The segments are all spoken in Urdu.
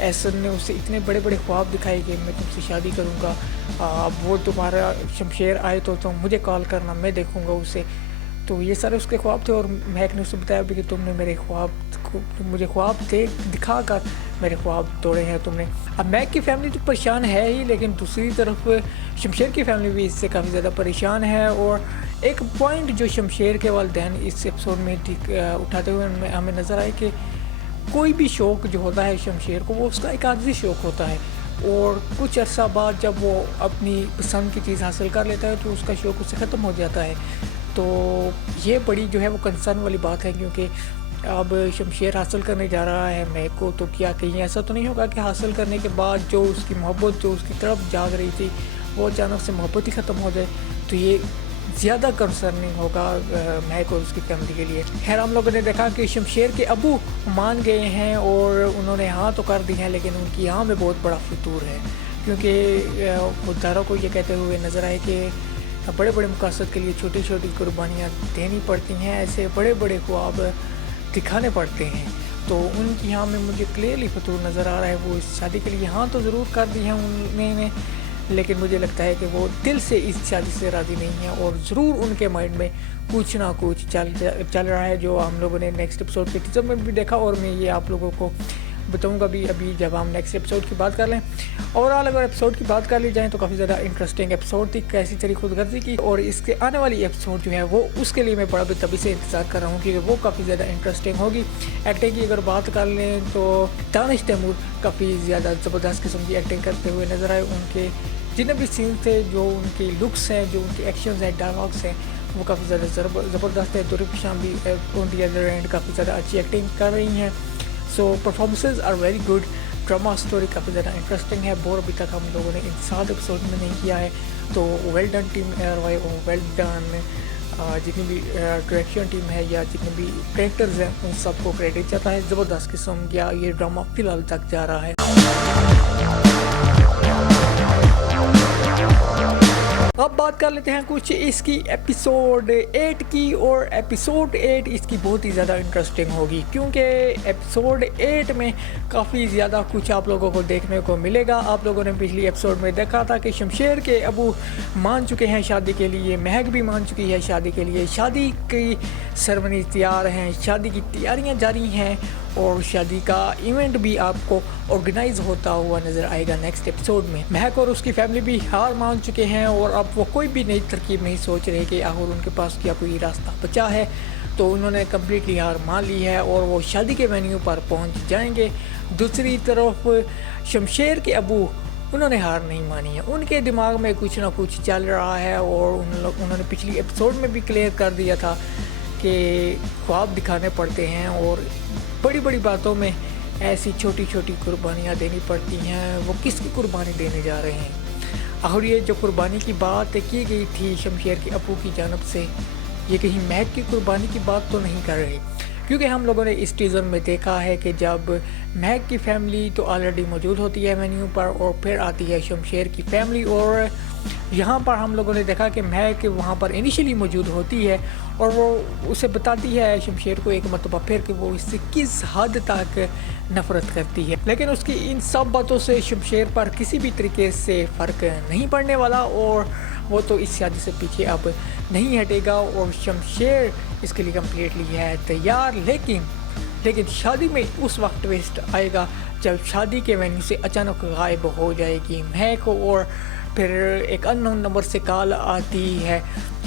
احسن نے اسے اتنے بڑے بڑے خواب دکھائے کہ میں تم سے شادی کروں گا، اب وہ تمہارا شمشیر آئے تو تم مجھے کال کرنا، میں دیکھوں گا اسے. تو یہ سارے اس کے خواب تھے، اور مہک نے اسے بتایا بھی کہ تم نے میرے مجھے خواب دکھا کر میرے خواب توڑے ہیں تم نے. اب مہک کی فیملی تو پریشان ہے ہی، لیکن دوسری طرف شمشیر کی فیملی بھی اس سے کافی زیادہ پریشان ہے. اور ایک پوائنٹ جو شمشیر کے والدین اس ایپیسوڈ میں اٹھاتے ہوئے ہمیں نظر آئے کہ کوئی بھی شوق جو ہوتا ہے شمشیر کو، وہ اس کا ایک عارضی شوق ہوتا ہے، اور کچھ عرصہ بعد جب وہ اپنی پسند کی چیز حاصل کر لیتا ہے تو اس کا شوق اس سے ختم ہو جاتا ہے. تو یہ بڑی جو ہے وہ کنسرن والی بات ہے، کیونکہ اب شمشیر حاصل کرنے جا رہا ہے مہک کو، تو کیا کہیں ایسا تو نہیں ہوگا کہ حاصل کرنے کے بعد جو اس کی محبت جو اس کی طرف جاگ رہی تھی وہ اچانک سے محبت ہی ختم ہو جائے. تو یہ زیادہ کنسرننگ ہوگا مہک اور اس کی فیملی کے لیے. خیر ہم لوگوں نے دیکھا کہ شمشیر کے ابو مان گئے ہیں اور انہوں نے ہاں تو کر دی ہیں، لیکن ان کی ہاں میں بہت بڑا فتور ہے، کیونکہ خودداروں کو یہ کہتے ہوئے نظر آئے کہ بڑے بڑے مقاصد کے لیے چھوٹی چھوٹی قربانیاں دینی پڑتی ہیں، ایسے بڑے بڑے خواب دکھانے پڑتے ہیں. تو ان کی ہاں میں مجھے کلیئرلی فتور نظر آ رہا ہے. وہ اس شادی کے لیے ہاں تو ضرور کر دی ہیں انہوں نے، لیکن مجھے لگتا ہے کہ وہ دل سے اس شادی سے راضی نہیں ہیں، اور ضرور ان کے مائنڈ میں کچھ نہ کچھ چل رہا ہے، جو ہم لوگوں نے نیکسٹ ایپیسوڈ کے ٹیزر میں بھی دیکھا، اور میں یہ آپ لوگوں کو بتاؤں گا بھی ابھی جب ہم نیکسٹ ایپیسوڈ کی بات کر لیں. اوور آل اگر ایپیسوڈ کی بات کر لی جائیں تو کافی زیادہ انٹرسٹنگ ایپیسوڈ تھی، کیسی طریقے خود غرضی کی، اور اس کے آنے والی ایپیسوڈ جو ہے وہ اس کے لیے میں بڑا تبھی سے انتظار کر رہا ہوں، کیونکہ وہ کافی زیادہ انٹرسٹنگ ہوگی. ایکٹنگ کی اگر بات کر لیں تو دانش تیمور کافی زیادہ زبردست قسم کی ایکٹنگ کرتے ہوئے نظر آئے. ان کے جتنے بھی سینس تھے، جو ان کی لکس ہیں، جو ان کے ایکشنز ہیں، ڈائلاگس ہیں، وہ کافی زیادہ زبردست ہے. دوری شام بھی آن دی ادر اینڈ کافی زیادہ اچھی ایکٹنگ کر رہی ہیں. So performances are very good. Drama story کافی زیادہ انٹرسٹنگ ہے. بور ابھی تک ہم لوگوں نے ان 7 ایپیسوڈ میں نہیں کیا ہے، تو well done team well done. جتنی بھی ڈائریکشن ٹیم ہے یا جتنے بھی کریکٹرز ہیں ان سب کو کریڈٹ جاتا ہے. زبردست قسم کا یہ ڈرامہ فی الحال تک جا رہا ہے. اب بات کر لیتے ہیں کچھ اس کی ایپیسوڈ 8 کی، اور ایپیسوڈ 8 اس کی بہت ہی زیادہ انٹرسٹنگ ہوگی، کیونکہ ایپیسوڈ 8 میں کافی زیادہ کچھ آپ لوگوں کو دیکھنے کو ملے گا. آپ لوگوں نے پچھلی ایپیسوڈ میں دیکھا تھا کہ شمشیر کے ابو مان چکے ہیں شادی کے لیے، مہک بھی مان چکی ہے شادی کے لیے، شادی کی سرمنی تیار ہیں، شادی کی تیاریاں جاری ہیں، اور شادی کا ایونٹ بھی آپ کو آرگنائز ہوتا ہوا نظر آئے گا نیکسٹ ایپیسوڈ میں. مہک اور اس کی فیملی بھی ہار مان چکے ہیں، اور اب وہ کوئی بھی نئی ترکیب نہیں سوچ رہے کہ آخر ان کے پاس کیا کوئی راستہ بچا ہے. تو انہوں نے کمپلیٹلی ہار مان لی ہے، اور وہ شادی کے وینیو پر پہنچ جائیں گے. دوسری طرف شمشیر کے ابو انہوں نے ہار نہیں مانی ہے، ان کے دماغ میں کچھ نہ کچھ چل رہا ہے، اور انہوں نے پچھلی ایپیسوڈ میں بھی کلیئر کر دیا تھا کہ خواب دکھانے پڑتے ہیں، اور بڑی بڑی باتوں میں ایسی چھوٹی چھوٹی قربانیاں دینی پڑتی ہیں. وہ کس کی قربانی دینے جا رہے ہیں؟ اور یہ جو قربانی کی بات کی گئی تھی شمشیر کے ابو کی جانب سے، یہ کہیں مہک کی قربانی کی بات تو نہیں کر رہے، کیونکہ ہم لوگوں نے اس ٹیزر میں دیکھا ہے کہ جب مہک کی فیملی تو آلریڈی موجود ہوتی ہے وینیو پر، اور پھر آتی ہے شمشیر کی فیملی، اور یہاں پر ہم لوگوں نے دیکھا کہ مہک وہاں پر انیشلی موجود ہوتی ہے، اور وہ اسے بتاتی ہے شمشیر کو ایک مرتبہ پھر کہ وہ اس سے کس حد تک نفرت کرتی ہے. لیکن اس کی ان سب باتوں سے شمشیر پر کسی بھی طریقے سے فرق نہیں پڑنے والا، اور وہ تو اس شادی سے پیچھے اب نہیں ہٹے گا، اور شمشیر اس کے لیے کمپلیٹلی ہے تیار. لیکن شادی میں اس وقت ٹویسٹ آئے گا جب شادی کے وینیو سے اچانک غائب ہو جائے گی مہک، اور پھر ایک ان نون نمبر سے کال آتی ہے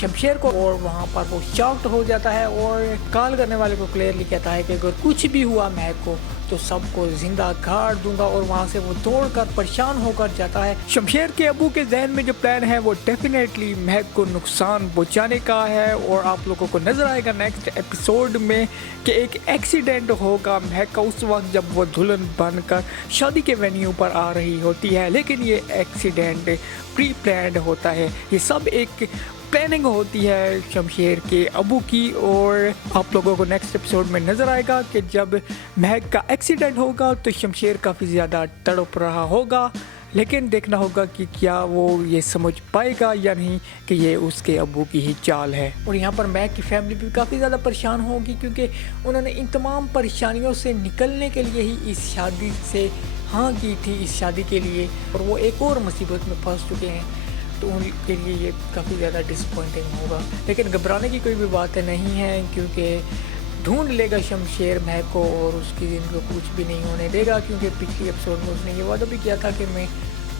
شمشیر کو، اور وہاں پر وہ شاکڈ ہو جاتا ہے، اور کال کرنے والے کو کلیئرلی کہتا ہے کہ اگر کچھ بھی ہوا مہک کو تو سب کو زندہ گاڑ دوں گا، اور وہاں سے وہ دوڑ کر پریشان ہو کر جاتا ہے. شمشیر کے ابو کے ذہن میں جو پلان ہے وہ ڈیفینیٹلی مہک کو نقصان پہنچانے کا ہے، اور آپ لوگوں کو نظر آئے گا نیکسٹ ایپیسوڈ میں کہ ایک ایکسیڈنٹ ہوگا مہک کا اس وقت جب وہ دلہن بن کر شادی کے وینیو پر آ رہی ہوتی ہے. لیکن یہ ایکسیڈنٹ پری پلانڈ ہوتا ہے، یہ سب ایک پلاننگ ہوتی ہے شمشیر کے ابو کی، اور آپ لوگوں کو نیکسٹ ایپیسوڈ میں نظر آئے گا کہ جب مہک کا ایکسیڈنٹ ہوگا تو شمشیر کافی زیادہ تڑپ رہا ہوگا، لیکن دیکھنا ہوگا کہ کیا وہ یہ سمجھ پائے گا یا نہیں کہ یہ اس کے ابو کی ہی چال ہے. اور یہاں پر مہک کی فیملی بھی کافی زیادہ پریشان ہوگی، کیونکہ انہوں نے ان تمام پریشانیوں سے نکلنے کے لیے ہی اس شادی سے ہاں کی تھی اس شادی کے لیے اور وہ ایک اور مصیبت میں پھنس چکے ہیں، تو ان کے لیے یہ کافی زیادہ ڈسپوائنٹنگ ہوگا. لیکن گھبرانے کی کوئی بھی بات نہیں ہے، کیونکہ ڈھونڈ لے گا شمشیر مہک کو اور اس کی زندگی کو کچھ بھی نہیں ہونے دے گا، کیونکہ پچھلی ایپیسوڈ میں اس نے یہ وعدہ بھی کیا تھا کہ میں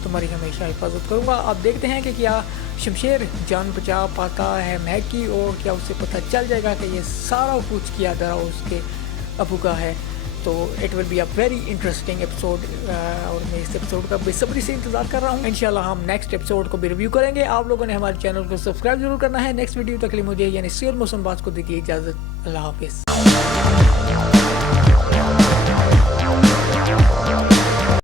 تمہاری ہمیشہ حفاظت کروں گا. آپ دیکھتے ہیں کہ کیا شمشیر جان بچا پاتا ہے مہک کی، اور کیا اسے پتہ چل جائے گا کہ یہ سارا کچھ کیا درا اس کے ابو کا ہے. تو it will be a very interesting episode, اور میں اس ایپیسوڈ کا بے صبری سے انتظار کر رہا ہوں. انشاءاللہ ہم نیکسٹ ایپیسوڈ کو بھی ریویو کریں گے. آپ لوگوں نے ہمارے چینل کو سبسکرائب ضرور کرنا ہے. نیکسٹ ویڈیو تک کے لیے مجھے یعنی سید موسم باز کو دیجیے اجازت. اللہ حافظ.